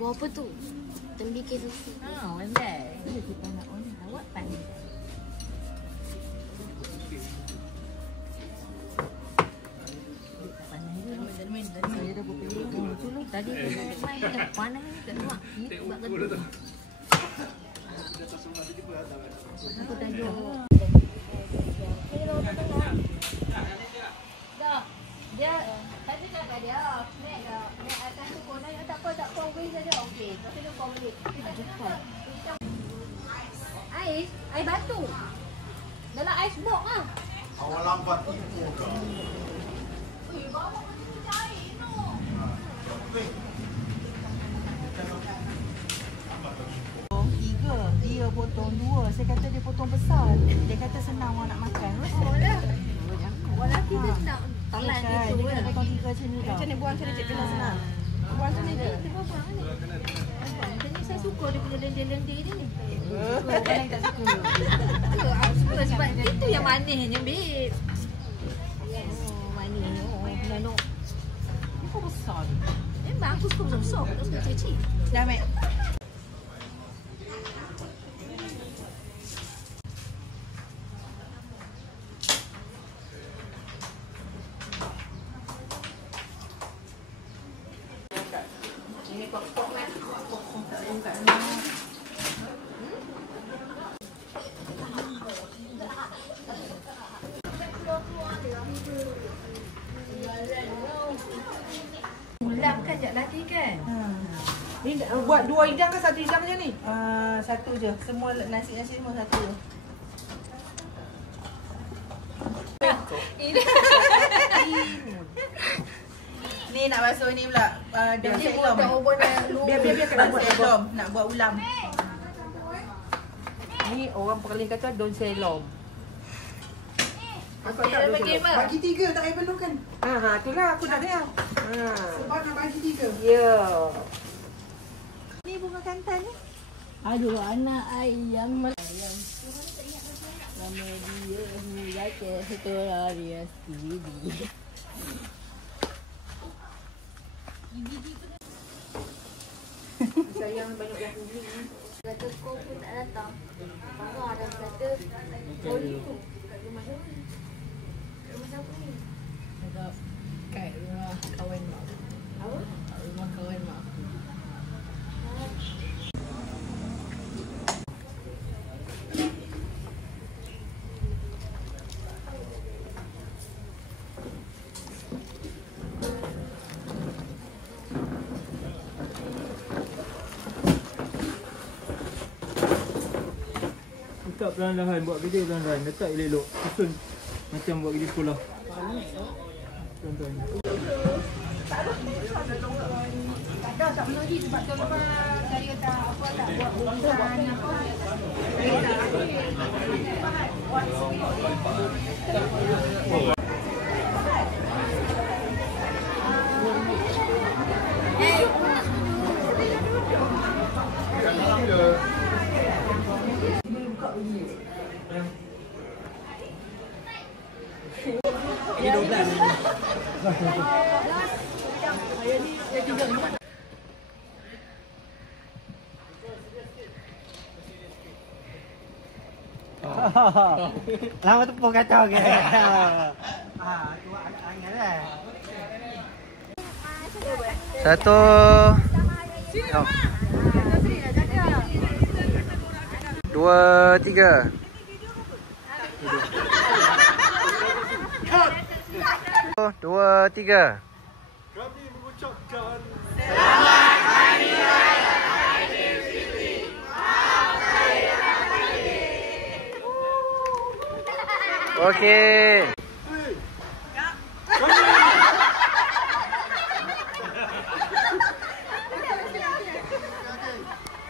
Buat apa tu? Tembikar susu. Pandai. Kita nak awak pandai. Saya dah berpilih. Itulah tadi main dah panas kat rumah. Ni sebab tu. Aku tajuk. Dah. Dia tadi cakap dia, naik atas tu kau naik tak apa boleh saja. Okey, tapi dia kau boleh. Kita cepat. Air batu. Dalam ais box ah. Awal lambat tipu ke? Ui, bawa macam air tu. Tiga, dia potong dua. Saya kata dia potong besar. Dia kata senang orang nak makan. Oh lah. Walaupun dia nak telan gitu dia kan. kena potong tiga macam ni tau. Macam ni buang macam ni cik kena senang. Buang macam ni dia buang ni. Macam ni saya suka dia punya lendir-lendir dia ni. Suka, orang tak suka. Aku suka sebab itu yang manisnya babe. Oh manis. Oh nano. Dia kau besar tu. Memang aku suka besar. Tak suka kecil. Dah, Mek. Ulam kan sekejap lagi kan? Ni buat dua hidang ke satu hidang macam ni? Satu je. Semua nasi semua satu je. Ni nak basuh ni pula. Daun selom. Biar kena buat selom. Nak buat ulam. Ni orang Perlis kata daun selom. Aku tak bagi bagi tiga tak payah perlukan. Itulah aku nak tengok. Sebab nak bagi tiga. Ya. Ni bunga kantan ni. Aduh anak ayam. Nama dia Hula Ketora dia Stevie. Sayang banyak yang kuning. Kata kau pun tak datang. Marah dan kata kau ni tu kat rumah siapa ni? Kat rumah siapa ni? Kat rumah kawan mak. Apa? Kat rumah kawan mak. Letak perlahan-lahan, buat kerja perlahan-lahan. Letak elok. Susun macam buat kerja sekolah. Tuan-tuan. Tak menologi sebab tu lepas saya tak apa tak buat urusan apa. Ini 12. Lama tepung kata ke. Tu agak angin lah. Satu. Dua, tiga. Dua, tiga. Kami mengucapkan Selamat Hari Raya Aidilfitri. Maaf lahir dan batin. Okey.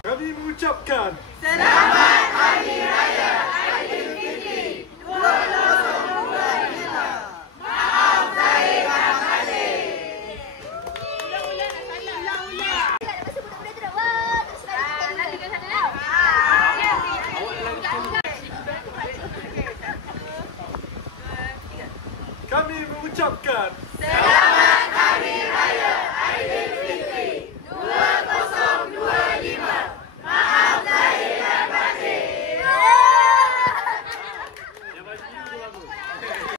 kami mengucapkan Selamat